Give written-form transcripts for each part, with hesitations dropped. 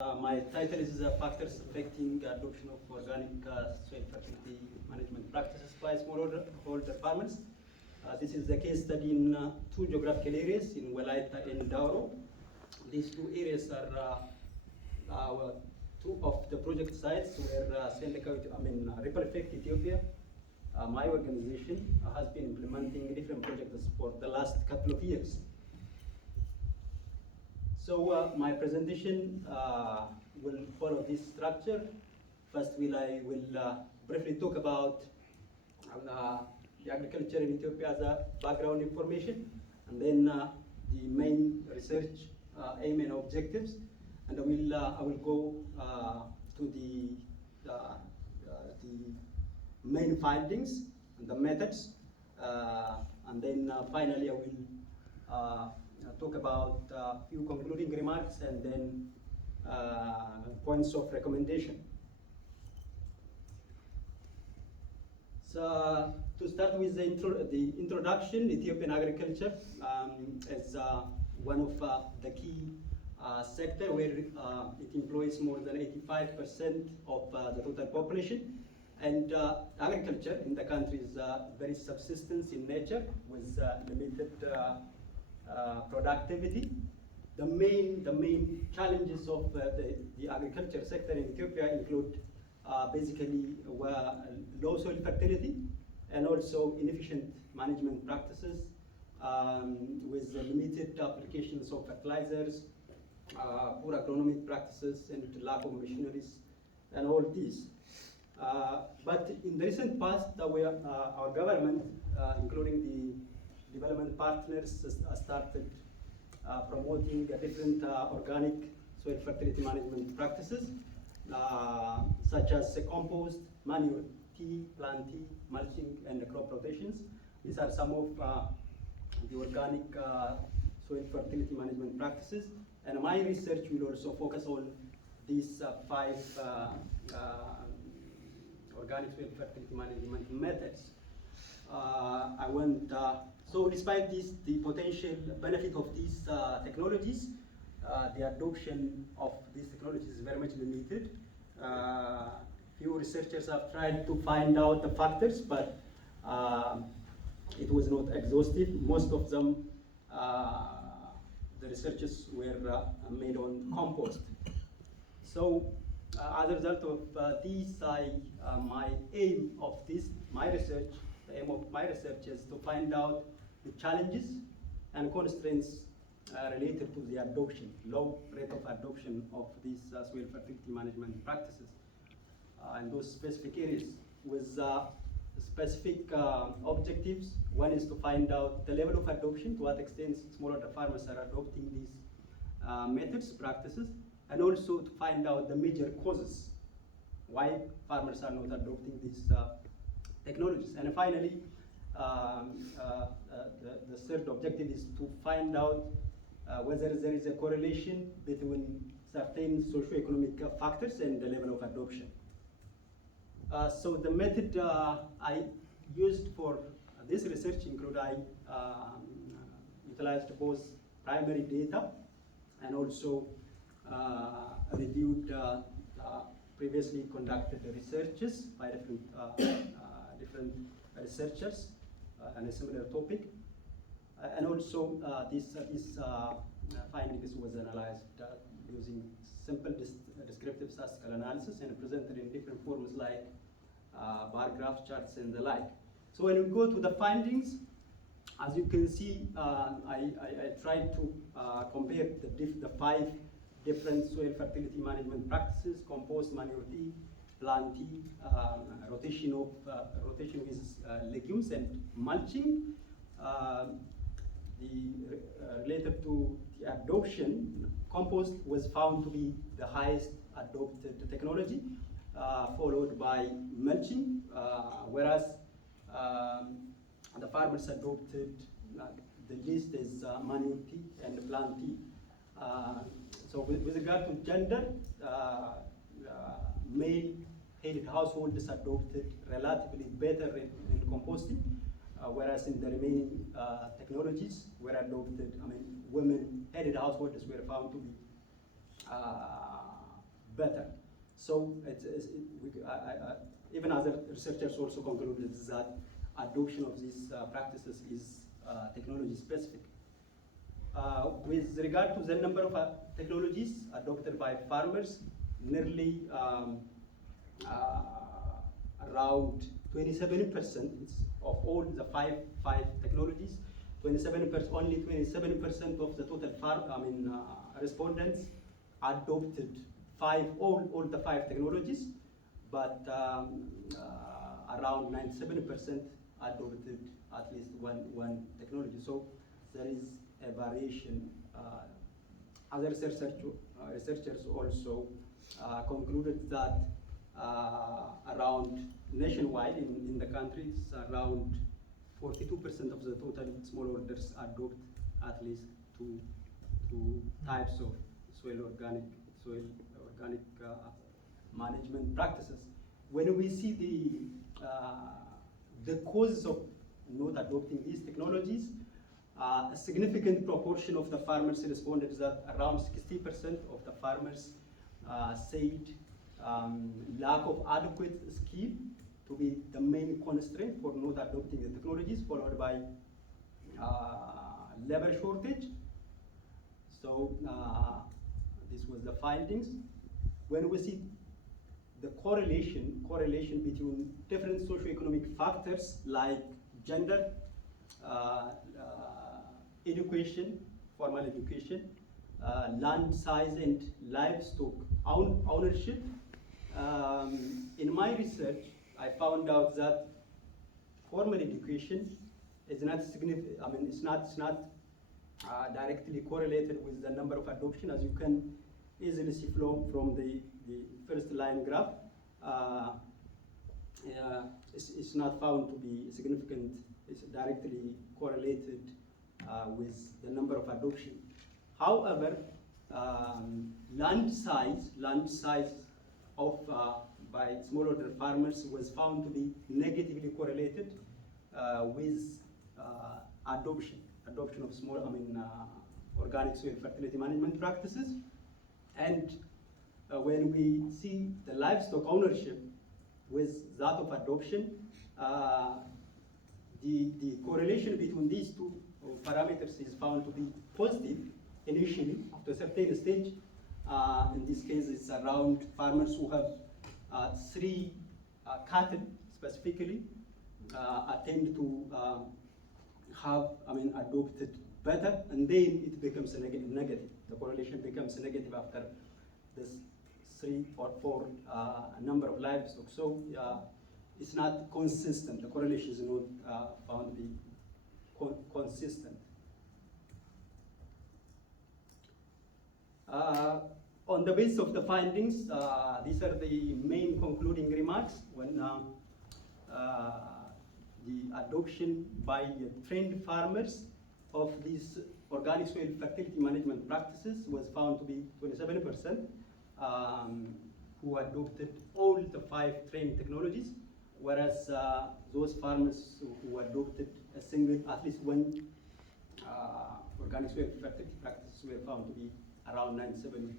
My title is Factors Affecting Adoption of Organic Soil Fertility Management Practices by Smallholder Farmers. This is a case study in two geographical areas, in Walaita and Dauro. These two areas are two of the project sites where Ripple Effect Ethiopia, my organization, has been implementing different projects for the last couple of years. So my presentation will follow this structure. First, I will briefly talk about the agriculture in Ethiopia as a background information, and then the main research aim and objectives, and I will go to the main findings and the methods, and then finally I will talk about a few concluding remarks and then points of recommendation. So to start with the introduction, Ethiopian agriculture is one of the key sector where it employs more than 85% of the total population. And agriculture in the country is very subsistence in nature with limited productivity. The main challenges of the agriculture sector in Ethiopia include basically low soil fertility and also inefficient management practices with limited applications of fertilizers, poor agronomic practices, and lack of machineries, and all these. But in the recent past, our government, including the development partners, started promoting different organic soil fertility management practices, such as compost, manure tea, plant tea, mulching, and crop rotations. These are some of the organic soil fertility management practices. And my research will also focus on these 5 organic soil fertility management methods. So despite this, the potential benefit of these technologies, the adoption of these technologies is very much limited. Few researchers have tried to find out the factors, but it was not exhaustive. Most of them, the researches were made on compost. So as a result of these, my aim of my research is to find out the challenges and constraints related to the adoption, low rate of adoption of these soil fertility management practices in those specific areas with specific objectives. One is to find out the level of adoption, to what extent smallholder farmers are adopting these methods, practices, and also to find out the major causes why farmers are not adopting these technologies. And finally, the third objective is to find out whether there is a correlation between certain socio-economic factors and the level of adoption. So the method I used for this research include I utilized both primary data and also reviewed previously conducted researches by different researchers on a similar topic, and also this findings was analyzed using simple descriptive statistical analysis and presented in different forms like bar graphs, charts, and the like. So when we go to the findings, as you can see, I tried to compare the 5 different soil fertility management practices: compost, manure tea, plant tea, rotation with legumes, and mulching. Related to the adoption, compost was found to be the highest adopted technology, followed by mulching, whereas the farmers adopted the least is manure tea and plant tea. So with regard to gender, male-headed households adopted relatively better in composting, whereas in the remaining technologies were adopted, women-headed households were found to be better. So even other researchers also concluded that adoption of these practices is technology specific. With regard to the number of technologies adopted by farmers, nearly around 27% of all the five technologies. 27%, only 27% of the total respondents adopted all the five technologies, but around 97% adopted at least one technology. So there is a variation. Other researchers also concluded that around nationwide in the country, it's around 42% of the total smallholders adopt at least two types of soil organic management practices. When we see the causes of not adopting these technologies, a significant proportion of the farmers responded that around 60% of the farmers said lack of adequate skill to be the main constraint for not adopting the technologies, followed by labor shortage. So this was the findings. When we see the correlation between different socioeconomic factors like gender, education, formal education, land size, and livestock ownership. In my research, I found out that formal education is not significant. I mean, it's not directly correlated with the number of adoption, as you can easily see from the first line graph. It's not found to be significant. It's directly correlated with the number of adoption. However, land size of by smallholder farmers was found to be negatively correlated with adoption of organic soil fertility management practices. And when we see the livestock ownership with that of adoption, the correlation between these two parameters is found to be positive initially after a certain stage. In this case, it's around farmers who have 3 cattle specifically attempt to have adopted better, and then it becomes a negative. The correlation becomes negative after this 3 or 4 number of livestock. So it's not consistent. The correlation is not found to be consistent. On the basis of the findings, these are the main concluding remarks. When the adoption by trained farmers of these organic soil fertility management practices was found to be 27%, who adopted all the 5 trained technologies, whereas those farmers who adopted a single, at least one organic soil fertility practice were found to be around 97%.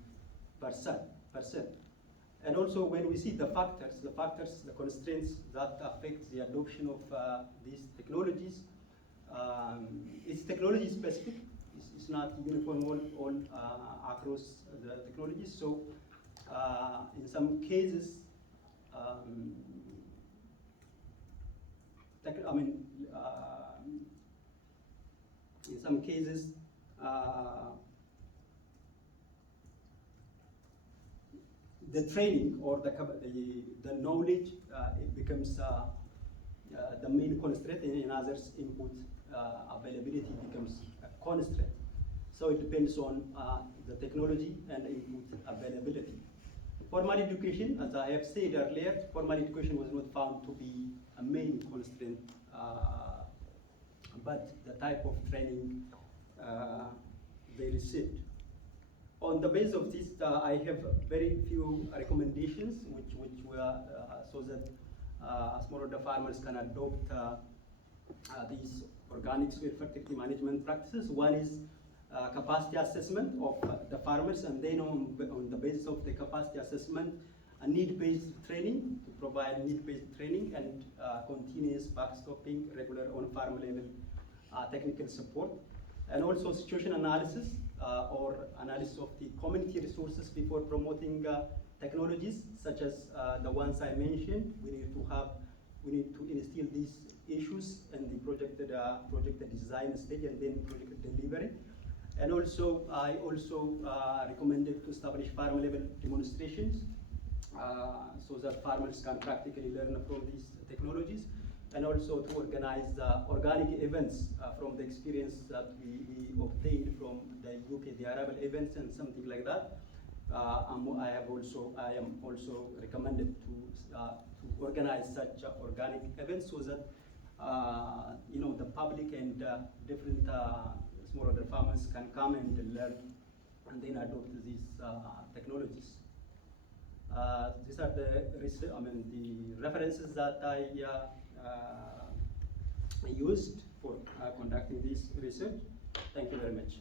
And also when we see the constraints that affect the adoption of these technologies, it's technology specific. It's not uniform all across the technologies. So in some cases, the training or the knowledge it becomes the main constraint, and in others input availability becomes a constraint. So it depends on the technology and input availability. Formal education, as I have said earlier, formal education was not found to be a main constraint, but the type of training they received. On the basis of this, I have very few recommendations which were so that smallholder farmers can adopt these organic soil fertility management practices. One is capacity assessment of the farmers, and then on the basis of the capacity assessment, a need-based training, to provide need-based training and continuous backstopping, regular on-farm level technical support, and also situation analysis or analysis of the community resources before promoting technologies such as the ones I mentioned. We need to instill these issues in the project design stage and then project delivery. And also, I also recommended to establish farm level demonstrations so that farmers can practically learn from these technologies, and also to organize organic events from the experience that we obtained from the UK, the Arable events and something like that. I am also recommended to organize such organic events so that the public and different smallholder farmers can come and learn and then adopt these technologies. These are the references that I used for conducting this research. Thank you very much.